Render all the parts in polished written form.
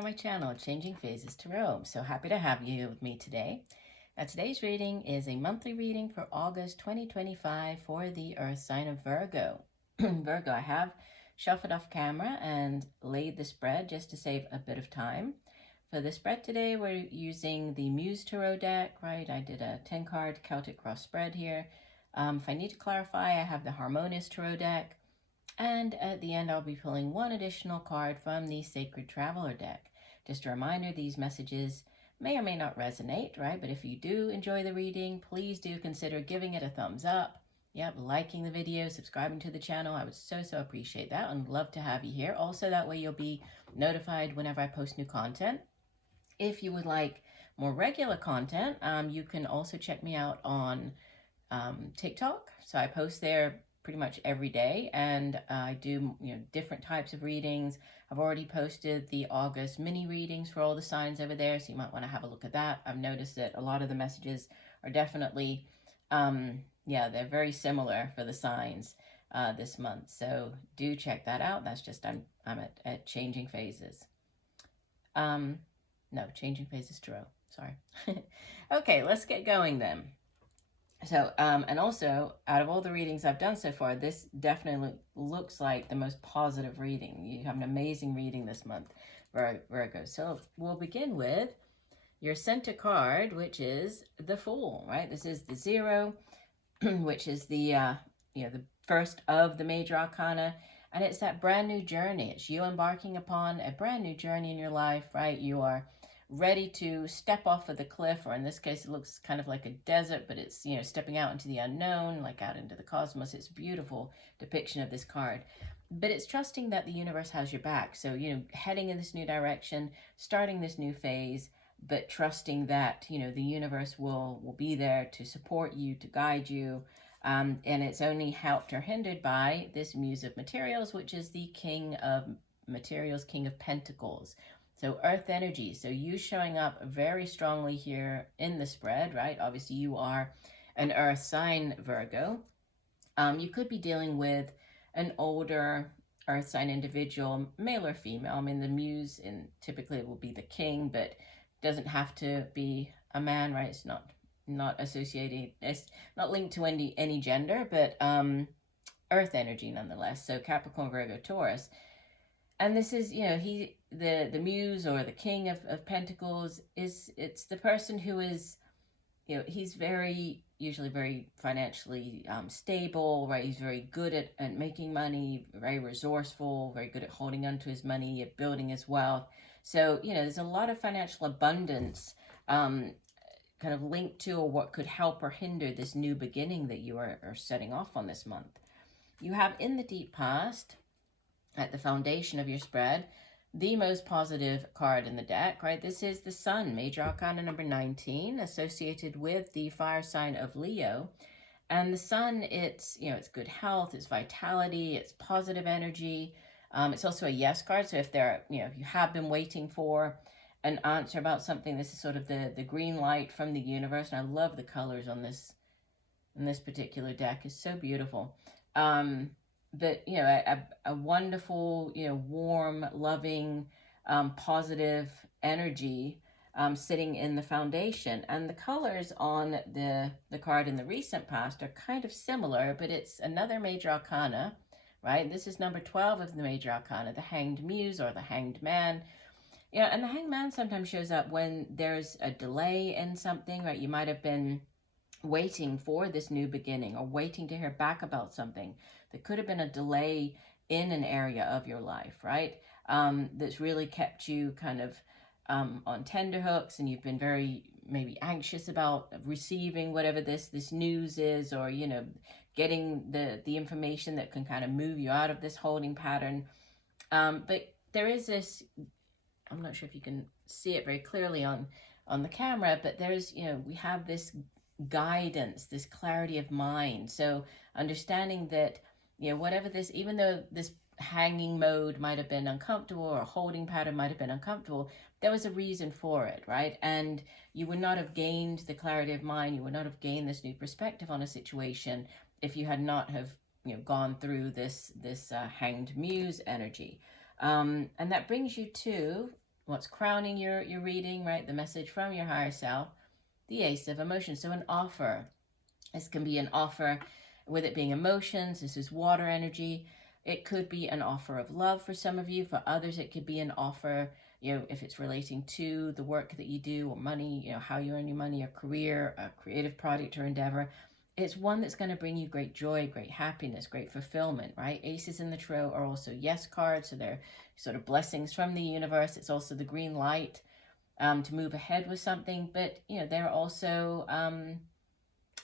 to my channel, Changing Phases Tarot. I'm so happy to have you with me today. Now, today's reading is a monthly reading for August 2025 for the Earth sign of Virgo. Virgo, I have shuffled off camera and laid the spread just to save a bit of time. For the spread today, we're using the Muse Tarot deck, right? I did a 10-card Celtic cross spread here. If I need to clarify, I have the Harmonious Tarot deck. And at the end, I'll be pulling one additional card from the Sacred Traveler deck. Just a reminder, these messages may or may not resonate, right? But if you do enjoy the reading, please do consider giving it a thumbs up. Yep, liking the video, subscribing to the channel. I would so appreciate that and love to have you here. Also, that way you'll be notified whenever I post new content. If you would like more regular content, you can also check me out on TikTok. So I post there pretty much every day, and I do different types of readings. I've already posted the August mini readings for all the signs over there, so you might want to have a look at that. I've noticed that a lot of the messages are definitely they're very similar for the signs this month, so do check that out. That's just I'm at Changing Phases. No, Changing Phases Tarot, sorry. Okay, let's get going then. So, and also, out of all the readings I've done so far, this definitely looks like the most positive reading. You have an amazing reading this month, Virgo. So we'll begin with your center card, which is the Fool, right? This is the 0, which is the, the first of the major arcana. And it's that brand new journey. It's you embarking upon a brand new journey in your life, right? You are ready to step off of the cliff, or in this case, it looks kind of like a desert, but it's, stepping out into the unknown, like out into the cosmos. It's a beautiful depiction of this card. But it's trusting that the universe has your back. So, heading in this new direction, starting this new phase, but trusting that, the universe will be there to support you, to guide you. And it's only helped or hindered by this Muse of Materials, which is the King of Materials, King of Pentacles. So earth energy, so you showing up very strongly here in the spread, right? Obviously you are an earth sign, Virgo. You could be dealing with an older earth sign individual, male or female. I mean, the muse, typically it will be the king, but doesn't have to be a man, right? It's not associated, it's not linked to any gender, but earth energy nonetheless. So Capricorn, Virgo, Taurus. And this is, the muse or the king of pentacles it's the person who is, he's usually very financially stable, right? He's very good at making money, very resourceful, very good at holding on to his money, at building his wealth. So, there's a lot of financial abundance kind of linked to, or what could help or hinder this new beginning that you are setting off on this month. You have in the deep past, at the foundation of your spread, the most positive card in the deck, right? This is the Sun, Major Arcana number 19, associated with the fire sign of Leo. And the Sun, it's good health, it's vitality, it's positive energy. It's also a yes card. So if if you have been waiting for an answer about something, this is sort of the green light from the universe. And I love the colors on this particular deck. It's so beautiful. But, a wonderful, warm, loving, positive energy sitting in the foundation. And the colors on the card in the recent past are kind of similar, but it's another major arcana, right? This is number 12 of the major arcana, the Hanged Muse or the Hanged Man. And the Hanged Man sometimes shows up when there's a delay in something, right? You might have been waiting for this new beginning or waiting to hear back about something. There could have been a delay in an area of your life, right? That's really kept you kind of on tenterhooks, and you've been very maybe anxious about receiving whatever this news is, or, getting the information that can kind of move you out of this holding pattern. But there is this, I'm not sure if you can see it very clearly on the camera, but there's, we have this guidance, this clarity of mind. So understanding that, whatever this, even though this hanging mode might have been uncomfortable, or holding pattern might have been uncomfortable, there was a reason for it, right? And you would not have gained the clarity of mind, you would not have gained this new perspective on a situation if you had not have gone through this Hanged Muse energy. And that brings you to what's crowning your reading, right? The message from your higher self, the Ace of Emotions. So an offer. This can be an offer with it being emotions. This is water energy. It could be an offer of love for some of you. For others, it could be an offer, if it's relating to the work that you do or money, how you earn your money, a career, a creative project or endeavor. It's one that's going to bring you great joy, great happiness, great fulfillment, right? Aces in the tarot are also yes cards, so they're sort of blessings from the universe. It's also the green light to move ahead with something, but, they're also,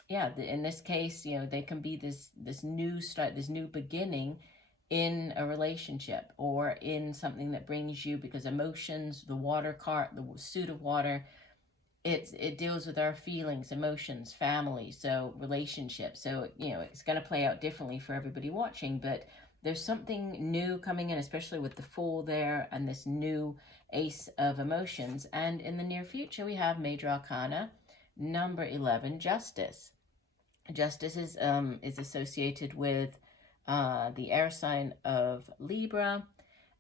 in this case, they can be this new start, this new beginning in a relationship or in something that brings you, because emotions, the water card, the suit of water, it deals with our feelings, emotions, family, so relationships. So, it's going to play out differently for everybody watching, but there's something new coming in, especially with the Fool there and this new Ace of Emotions. And in the near future, we have Major Arcana number 11, Justice. Justice is associated with the air sign of Libra,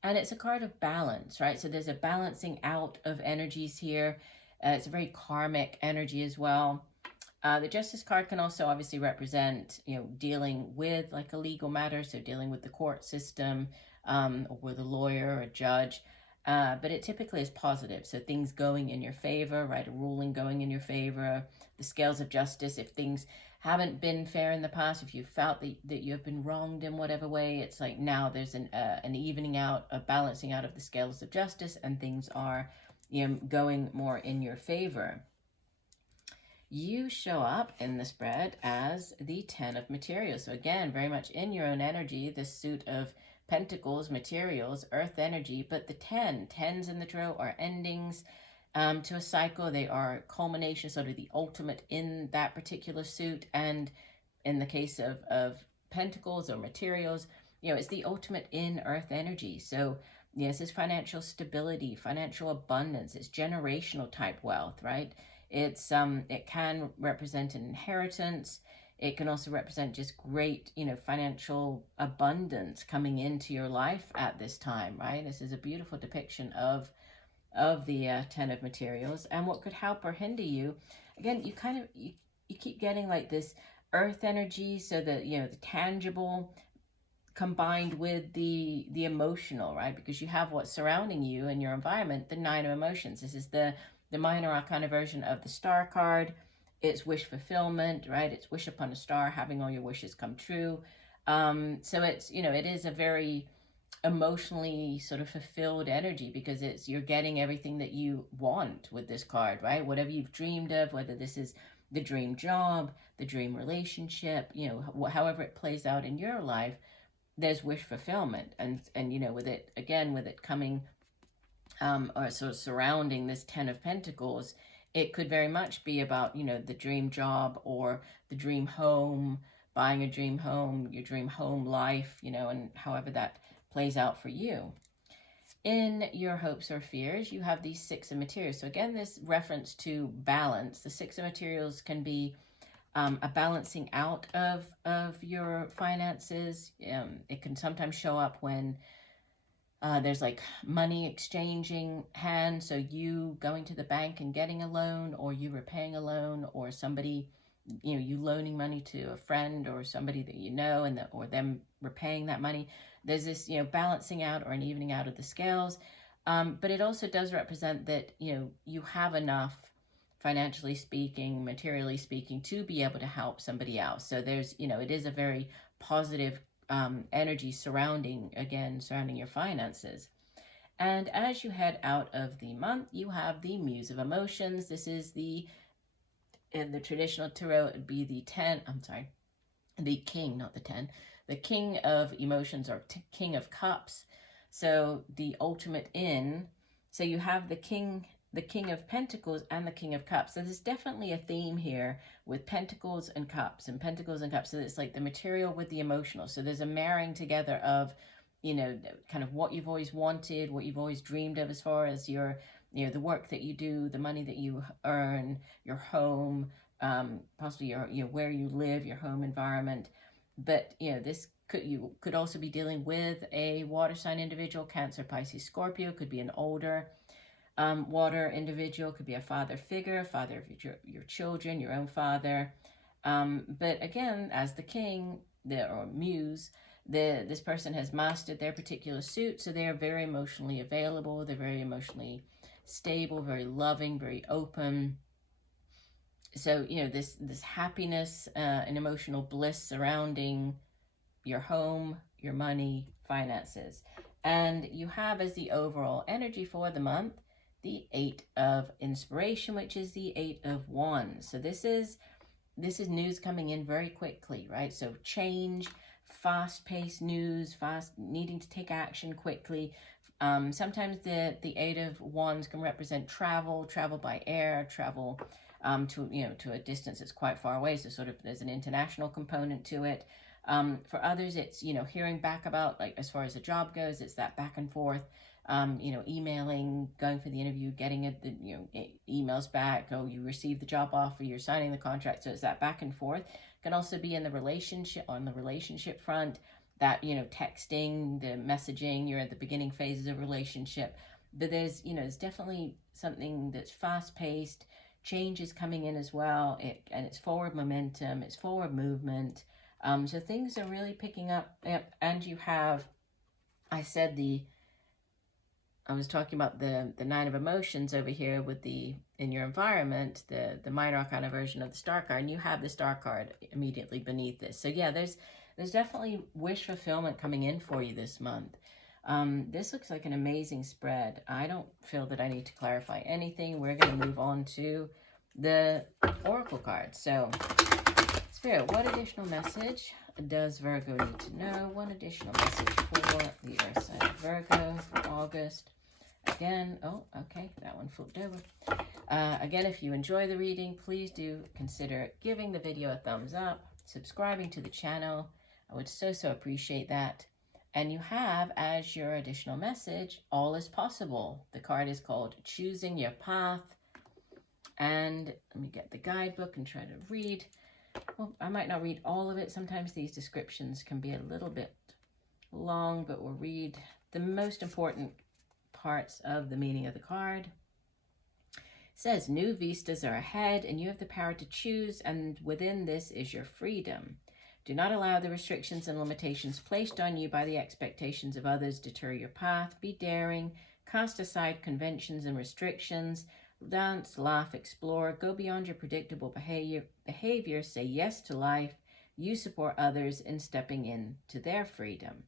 and it's a card of balance, right? So there's a balancing out of energies here. It's a very karmic energy as well. The Justice card can also obviously represent, dealing with like a legal matter, so dealing with the court system, or with a lawyer or a judge. But it typically is positive, so things going in your favor, right? A ruling going in your favor. The scales of justice, if things haven't been fair in the past, if you felt that you have been wronged in whatever way, it's like now there's an evening out, a balancing out of the scales of justice, and things are going more in your favor. You show up in the spread as the 10 of materials. So again, very much in your own energy, this suit of Pentacles, materials, earth energy, but the 10s in the tarot are endings to a cycle. They are culmination, sort of the ultimate in that particular suit. And in the case of Pentacles or materials, it's the ultimate in earth energy. So yes, it's financial stability, financial abundance, it's generational type wealth, right? It's it can represent an inheritance. It can also represent just great, financial abundance coming into your life at this time, right? This is a beautiful depiction of the 10 of materials. And what could help or hinder you, again, you keep getting like this earth energy, so that, the tangible combined with the emotional, right? Because you have what's surrounding you and your environment, the 9 of emotions. This is the minor arcana version of the star card. It's wish fulfillment, right? It's wish upon a star, having all your wishes come true. So it's, it is a very emotionally sort of fulfilled energy, because you're getting everything that you want with this card, right? Whatever you've dreamed of, whether this is the dream job, the dream relationship, however it plays out in your life, there's wish fulfillment. And with it coming or sort of surrounding this 10 of Pentacles, it could very much be about, the dream job or the dream home, buying a dream home, your dream home life, and however that plays out for you. In your hopes or fears, you have these 6 of materials. So again, this reference to balance. The 6 of materials can be a balancing out of your finances. It can sometimes show up when there's like money exchanging hands, so you going to the bank and getting a loan, or you repaying a loan, or somebody, you loaning money to a friend or somebody that or them repaying that money. There's this, balancing out or an evening out of the scales. But it also does represent that, you have enough, financially speaking, materially speaking, to be able to help somebody else. So there's, it is a very positive energy surrounding your finances. And as you head out of the month, you have the Muse of Emotions. This is in the traditional tarot, it'd be the king, not the 10, the King of Emotions, or King of Cups. So the ultimate in, so you have the King of Pentacles and the King of Cups. So there's definitely a theme here with Pentacles and Cups. So it's like the material with the emotional. So there's a marrying together of, kind of what you've always wanted, what you've always dreamed of as far as your, the work that you do, the money that you earn, your home, possibly your, where you live, your home environment. But, you could also be dealing with a water sign individual, Cancer, Pisces, Scorpio, could be an older water individual, could be a father figure, father of your children, your own father. But again, as the king, or muse, this person has mastered their particular suit, so they're very emotionally available, they're very emotionally stable, very loving, very open. So, you know, this happiness and emotional bliss surrounding your home, your money, finances. And you have as the overall energy for the month the 8 of Inspiration, which is the 8 of Wands. So this is news coming in very quickly, right? So change, fast-paced news, fast needing to take action quickly. Sometimes the 8 of Wands can represent travel by air, travel to a distance that's quite far away. So sort of there's an international component to it. For others, it's, hearing back about, like, as far as the job goes, it's that back and forth, emailing, going for the interview, getting emails back. Oh, you received the job offer, you're signing the contract. So it's that back and forth. Can also be in the relationship front, that, texting, the messaging, you're at the beginning phases of relationship. But there's, it's definitely something that's fast paced. Change is coming in as well. And it's forward momentum, it's forward movement. So things are really picking up. And you have, I was talking about the 9 of Emotions over here with in your environment, the minor arcana version of the star card, and you have the star card immediately beneath this. So yeah, there's definitely wish fulfillment coming in for you this month. This looks like an amazing spread. I don't feel that I need to clarify anything. We're going to move on to the oracle cards. So Spirit, what additional message does Virgo need to know? One additional message for the Earth sign of Virgo for August. Again, oh, okay, that one flipped over. Again, if you enjoy the reading, please do consider giving the video a thumbs up, subscribing to the channel. I would so appreciate that. And you have as your additional message, all is possible. The card is called Choosing Your Path. And let me get the guidebook and try to read. Well, I might not read all of it. Sometimes these descriptions can be a little bit long, but we'll read the most important parts of the meaning of the card. It says, new vistas are ahead and you have the power to choose, and within this is your freedom. Do not allow the restrictions and limitations placed on you by the expectations of others deter your path. Be daring, cast aside conventions and restrictions. Dance, laugh, explore, go beyond your predictable behavior, say yes to life. You support others in stepping into their freedom.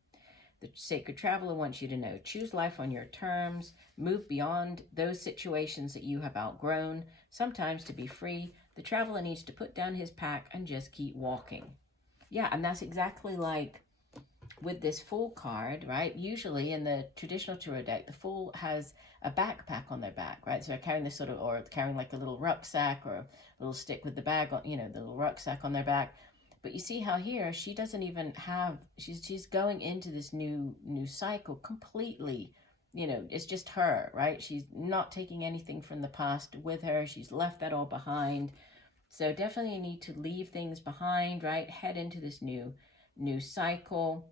The Sacred Traveler wants you to know, choose life on your terms, move beyond those situations that you have outgrown. Sometimes to be free, the Traveler needs to put down his pack and just keep walking. Yeah, and that's exactly like with this Fool card, right? Usually in the traditional tarot deck, the Fool has a backpack on their back, right? So they're carrying this sort of, or carrying like a little rucksack or a little stick with the bag on, the little rucksack on their back. But you see how here she doesn't even have, she's going into this new cycle completely, it's just her, right? She's not taking anything from the past with her. She's left that all behind. So definitely you need to leave things behind, right? Head into this new cycle.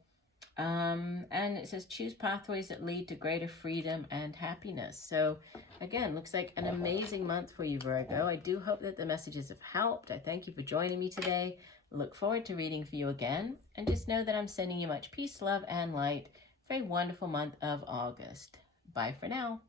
And it says choose pathways that lead to greater freedom and happiness. So again, looks like an amazing month for you, Virgo. I do hope that the messages have helped. I thank you for joining me today. Look forward to reading for you again. And just know that I'm sending you much peace, love, and light for a wonderful month of August. Bye for now.